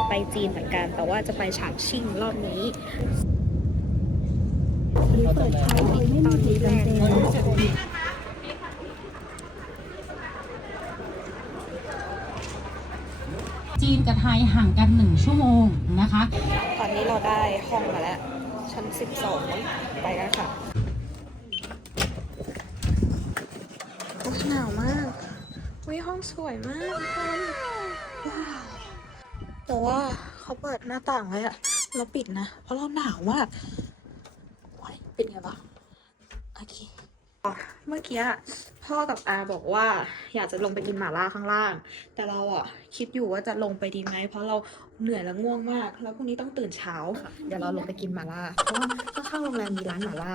จะไปจีนเหมือนกัน แต่ว่าจะไปฉางชิ่งรอบนี้เปิดไฟตอนนี้แรงจีนกับไทยห่างกันหนึ่งชั่วโมงนะคะ ตอนนี้เราได้ห้องมาแล้ว ชั้น 12 ไปกันค่ะโอ้ยหนาวมากวิห้องสวยมากทุกคนว้าว แต่ว่าเขาเปิดหน้าต่างไว้อะเราปิดนะ เพราะเราหนาวมากโอ้ยเป็นไงบ้างโอเคเมื่อกี้พ่อกับอาบอกว่า อยากจะลงไปกินหม่าล่าข้างล่าง แต่เราอะคิดอยู่ว่าจะลงไปดีไหมเพราะเราเหนื่อยและง่วงมาก แล้วพรุ่งนี้ต้องตื่นเช้า เดี๋ยวเราลงไปกินหม่าล่าเพราะว่าข้างๆโรงแรมมีร้านหม่าล่า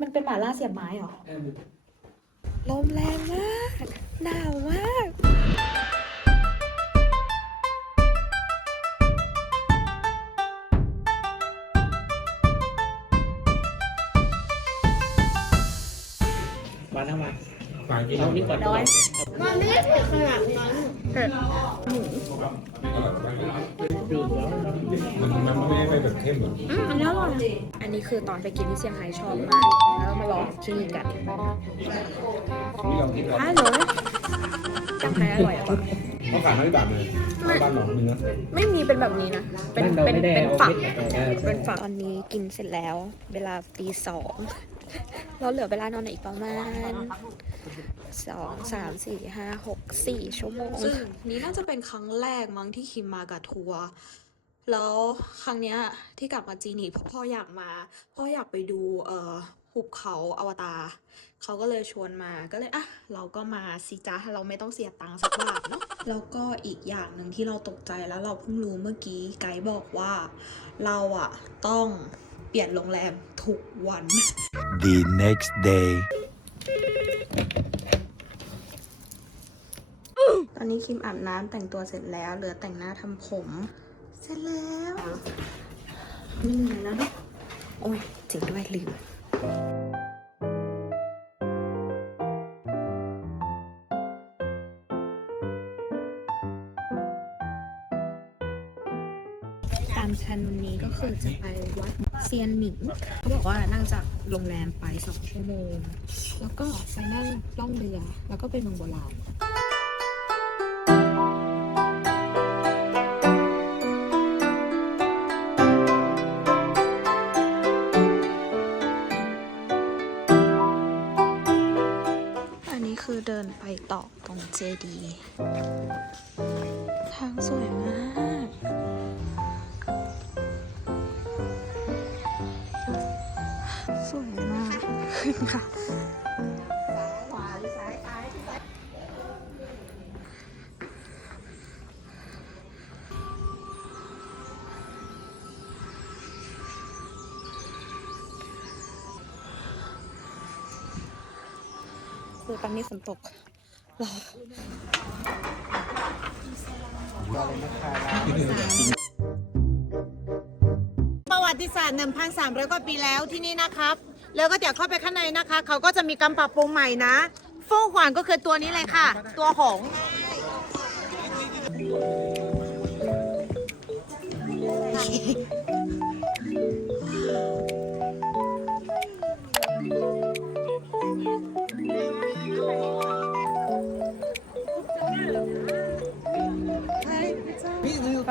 มันเป็นหม่าล่าเสียบไม้เหรอลมแรงมากหนาวมาก เอานี่ก่อนน้อยมันไม่ได้เผ็ดขนาดนั้นมันมันไม่ได้ไปแบบเข้มหรอกอืมอันนี้อร่อยอันนี้คือตอนไปกินที่เซี่ยงไฮ้ชอบมาก แล้วมาลองที่นี่กันนี่ลองคิดว่าอ้าวเลยเซี่ยงไฮ้อร่อยอะเขาขายไม่บาทเลยบ้านหนองนึงนะไม่มีเป็นแบบนี้นะ เป็นบ้าเป็นราไม่ได้เป็นอาฝักม็ดเออเป็นฝักตอนนี้กินเสร็จแล้ว เวลาตีสองเราเหลือเวลานอนอีกประมาณ สองสามสี่ห้าหกสี่ชั่วโมง ซึ่งนี้น่าจะเป็นครั้งแรกมั้งที่คิมมากับทัวร์แล้วครั้งเนี้ยที่กลับมาจีนอีกเพราะพ่ออยากมา พ่ออยากไปดูเอ่อหุบเขาอวตารเขาก็เลยชวนมาก็เลยอะเราก็มาสิจ้าเราไม่ต้องเสียตังค์สักบาทเนาะแล้วก็อีกอย่างหนึ่งที่เราตกใจแล้วเราเพิ่งรู้เมื่อกี้ไกด์บอกว่าเราอะต้องเปลี่ยนโรงแรมทุกวัน The next day. ตอนนี้คิมอาบน้ำแต่งตัวเสร็จแล้ว เหลือแต่งหน้าทำผม เสร็จแล้วนี่อยแล้วเนาะโอ้ยจริงด้วยลืม ตามชันวันนี้ก็คือจะไปวัดเซียนหมิงเขาบอกว่านั่งจากโรงแรมไปสองชั่วโมง แล้วก็ไปนั่งล่องเรือแล้วก็ไปเมืองโบราณอันนี้คือเดินไปต่อตรงเจดี ทางสวยมาก ค่ะ คือตอนนี้ฝนตกรอประวัติศาสตร์ 1,300 กว่าปีแล้วที่นี่นะครับ แล้วก็เดี๋ยวเข้าไปข้างในนะคะ เขาก็จะมีการปรับปรุงใหม่นะฟู่หวานก็คือตัวนี้เลยค่ะ ตัวหง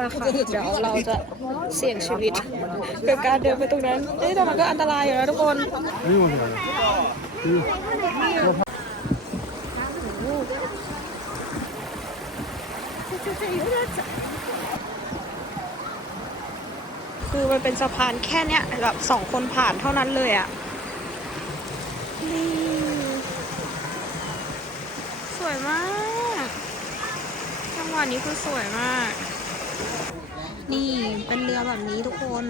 มาค่ะ เดี๋ยวเราจะเสี่ยงชีวิตกับการเดินไปตรงนั้นเอ้ยแต่มันก็อันตรายอยู่นะทุกคนคือมันเป็นสะพานแค่เนี้ยแบบสองคนผ่านเท่านั้นเลยอะนี่สวยมากอันนี้คือสวยมาก นี่เป็นเรือแบบนี้ทุกคน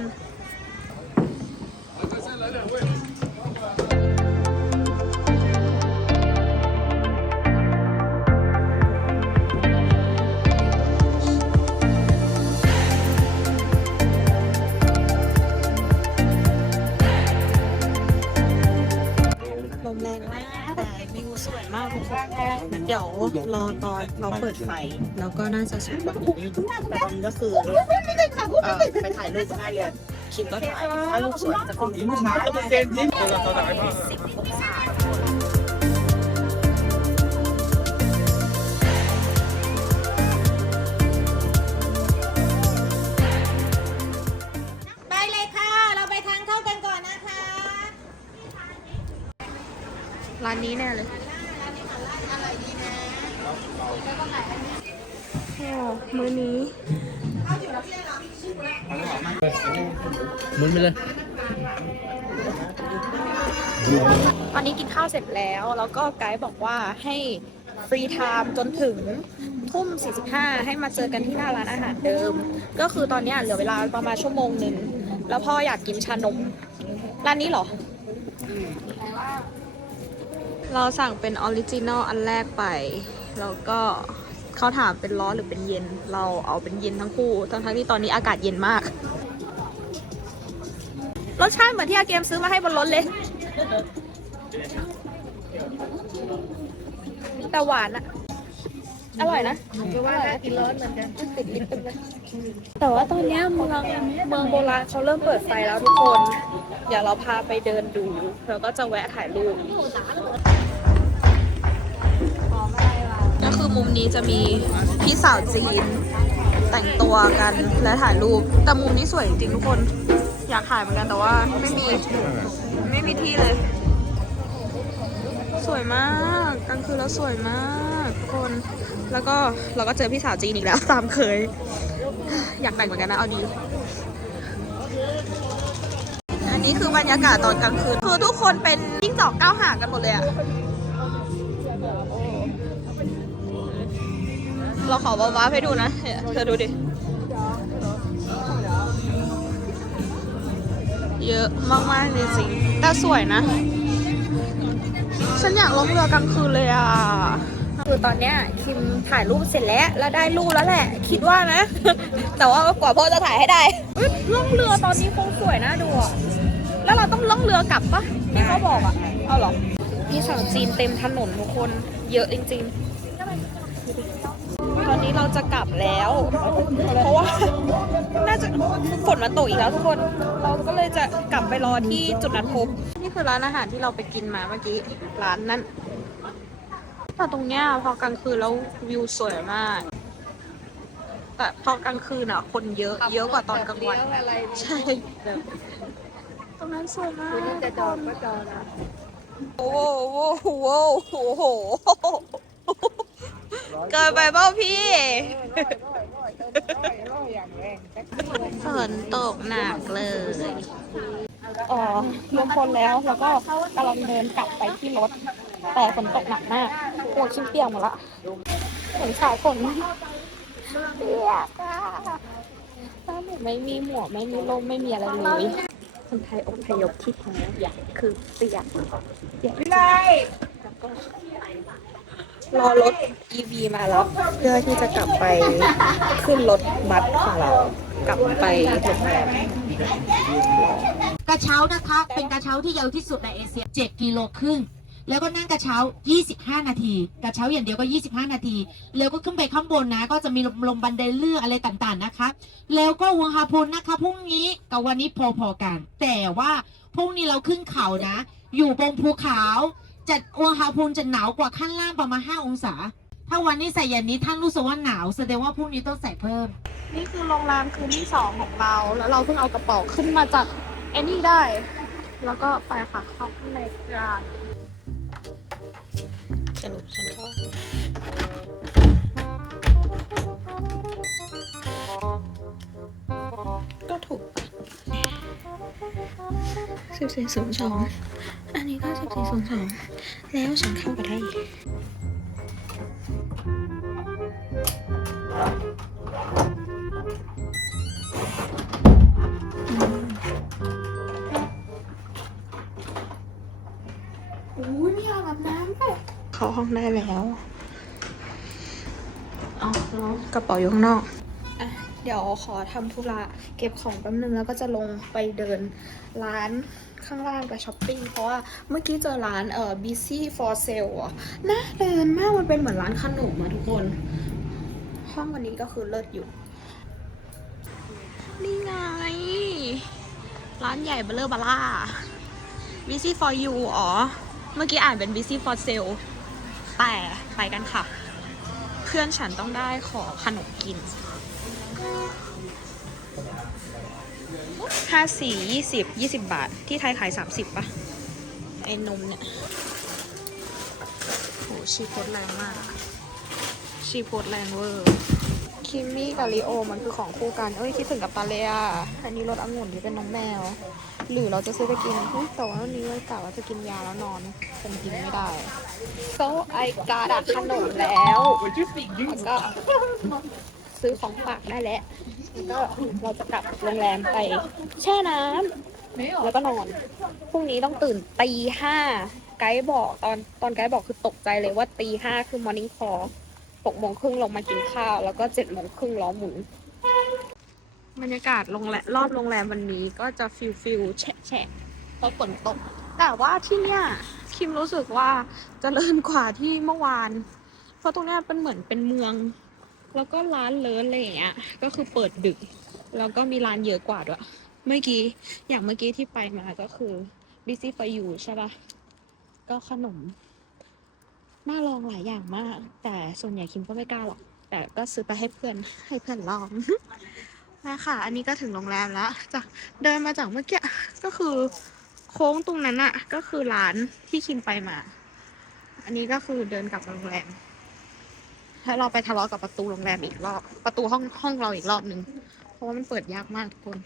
สวยมากทุกคนเดี๋ยวรอตอนเราเปิดไฟ แล้วก็น่าจะสวยแบบนี้แต่ตอนนี้ก็คือเอ่อไปถ่ายรูปได้เลยคิดว่าถ่ายถ้ารูปสวยจะเป็นสิบองศาไปเลยค่ะเราไปทางเข้ากันก่อนนะคะร้านนี้แน่เลยแค่ มื้อนี้หมุนไปเลย ตอนนี้กินข้าวเสร็จแล้ว แล้วก็ไกด์บอกว่าให้ฟรีไทม์จนถึงทุ่ม 45 ให้มาเจอกันที่หน้าร้านอาหารเดิม ก็คือตอนเนี้ยเหลือเวลาประมาณชั่วโมงหนึ่ง แล้วพ่ออยากกินชานม ร้านนี้เหรอ เราสั่งเป็นออริจินอลอันแรกไป แล้วก็ เขาถามเป็นร้อนหรือเป็นเย็น เราเอาเป็นเย็นทั้งคู่ทั้งทั้งๆที่ตอนนี้อากาศเย็นมาก รสชาติเหมือนที่อาเกมซื้อมาให้บนรถเลย แต่หวานอะอร่อยนะว่ากินร้อนเหมือนกันติดลิ้นเต็มเลยแต่ว่าตอนเนี้ยเมืองเมืองโบราณเขาเริ่มเปิดไฟแล้วทุกคน เดี๋ยวเราพาไปเดินดูแล้วก็จะแวะถ่ายรูป มุมนี้จะมีพี่สาวจีน แต่งตัวกันและถ่ายรูป แต่มุมนี้สวยจริงๆทุกคน อยากถ่ายเหมือนกันแต่ว่าไม่มี ไม่มีที่เลย สวยมากกลางคืนแล้วสวยมากทุกคน แล้วก็เราก็เจอพี่สาวจีนอีกแล้วตามเคย อยากแต่งเหมือนกันนะเอาดีอันนี้คือบรรยากาศตอนกลางคืน คือทุกคนเป็นจิ้งจอกก้าวหางกันหมดเลยอะ เราขอว้าๆให้ดูนะเนี่ยเธอดูดิ เยอะมากๆจริงๆแต่สวยนะ ฉันอยากลงเรือกลางคืนเลยอะคือตอนเนี้ยคิมถ่ายรูปเสร็จแล้ว แล้วได้รูปแล้วแหละ คิดว่านะ แต่ว่ากว่าพ่อจะถ่ายให้ได้เฮ้ยล่องเรือตอนนี้คงสวยนะดูอะแล้วเราต้องล่องเรือกลับปะที่เขาบอกอะเอาเหรอมีสาวจีนเต็มถนนทุกคนเยอะจริงๆต อนนี้เราจะกลับแล้ว เพราะว่าน่าจะฝนมาตกอีกแล้วทุกคน เราก็เลยจะกลับไปรอที่จุดนัดพบ นี่คือร้านอาหารที่เราไปกินมาเมื่อกี้ร้านนั้นแต่ตรงเนี้ยพอกลางคืนแล้ววิวสวยมาก แต่พอกลางคืนอะ คนเยอะเยอะกว่าตอนกลางวันใช่ตรงนั้นสวยมากจะจองก็จองนะโอ้โหโอ้โหโอ้โห เกินไปเปล่าพี่ฝนตกหนักเลยอ๋อรวมคนแล้วแล้วก็กำลังเดินกลับไปที่รถ แต่ฝนตกหนักมากหัวชิ้นเปียกหมดละฝนสายฝนเปียกอะบ้านหนูไม่มีหมวกไม่มีร่มไม่มีอะไรเลยคนไทยอพยพที่แท้คือเปียกเปียกแล้วก็ รอรถ EV มารับเพื่อที่จะกลับไปขึ้นรถบัสของเรา กลับไปโรงแรมกระเช้านะคะเป็นกระเช้าที่ยาวที่สุดในเอเชีย 7 กิโลครึ่ง แล้วก็นั่งกระเช้า 25 นาที กระเช้าอย่างเดียวก็ 25 นาที แล้วก็ขึ้นไปข้างบนนะ ก็จะมีลงลงบันไดเลื่อนอะไรต่างๆนะคะ แล้วก็อุณหภูมินะคะพรุ่งนี้กับวันนี้พอๆกัน แต่ว่าพรุ่งนี้เราขึ้นเขานะ อยู่บนภูเขา จะอุณหภูมิจะหนาวกว่าข้างล่างประมาณ 5 องศา ถ้าวันนี้ใส่อย่างนี้ท่านรู้สึกว่าหนาวแสดงว่าพรุ่งนี้ต้องใส่เพิ่ม นี่คือโรงแรมคืนที่สองของเรา แล้วเราเพิ่งเอากระเป๋าขึ้นมาจากไอ้นี่ได้ แล้วก็ไปค่ะเข้าข้างในร้านสรุปฉันก็ก็ถูก สิบสี่ศูนย์สองอันนี้ก็สิบสี่ศูนย์สองแล้วฉันเข้ากับได้โอ้ยมีอ่างอาบน้ำด้วเข้าห้องได้แล้ว เอากระเป๋าอยู่ข้างนอก เดี๋ยวขอทำธุระเก็บของแป๊บนึงแล้วก็จะลงไปเดินร้านข้างล่างไปช้อปปิ้งเพราะว่าเมื่อกี้เจอร้านเอ่อ busy for sale อะน่าเดินมากมันเป็นเหมือนร้านขนมอะทุกคน ห้องวันนี้ก็คือเลิศอยู่ นี่ไง ร้านใหญ่เบลเลอร์บาร่า busy for you อ๋อ เมื่อกี้อ่านเป็น busy for sale แต่ไปกันค่ะ เพื่อนฉันต้องได้ขอขนมกิน ห้าสี่ยี่สิบยี่สิบบาท ที่ไทยขายสามสิบป่ะ ไอ้นมเนี่ยโหชีโพดแรงมาก ชีโพดแรงเวอร์คิมมี่กับลีโอมันคือของคู่กัน เอ้ย คิดถึงกับตาเลยอะอันนี้รสองุ่นที่เป็นน้องแมว หรือเราจะซื้อไปกินอุ๊ยแต่ว่าวันนี้เรากะว่าจะกินยาแล้วนอนคงกินไม่ได้ so I got a ขนมแล้วแล้วก็ ซื้อของฝากได้แล้วแล้วก็เราจะกลับโรงแรมไปแช่น้ำแล้วก็นอนพรุ่งนี้ต้องตื่นตีห้าไกด์บอกตอนตอนไกด์บอกคือตกใจเลยว่าตีห้าคือ morning call หกโมงครึ่งลงมากินข้าว แล้วก็เจ็ดโมงครึ่งล้อหมุนบรรยากาศโรงแรมรอบโรงแรมวันนี้ก็จะฟิลฟิลแฉะแฉะเพราะฝนตก แต่ว่าที่เนี่ยคิมรู้สึกว่าเจริญกว่าที่เมื่อวาน เพราะตรงนี้เป็นเหมือนเป็นเมือง แล้วก็ร้านเลิศอะไรอย่างเงี้ย ก็คือเปิดดึก แล้วก็มีร้านเยอะกว่าด้วย เมื่อกี้ อย่างเมื่อกี้ที่ไปมาก็คือ busy for you ใช่ปะก็ขนม น่าลองหลายอย่างมาก แต่ส่วนใหญ่คิมก็ไม่กล้าหรอก แต่ก็ซื้อไปให้เพื่อน ให้เพื่อนลองนะค่ะ อันนี้ก็ถึงโรงแรมแล้ว จากเดินมาจากเมื่อกี้ ก็คือโค้งตรงนั้นอะก็คือร้านที่คิมไปมา อันนี้ก็คือเดินกลับโรงแรม ถ้าเราไปทะเลาะกับประตูโรงแรมอีกรอบ ประตูห้องห้องเราอีกรอบหนึ่งเพราะว่ามันเปิดยากมากทุกคน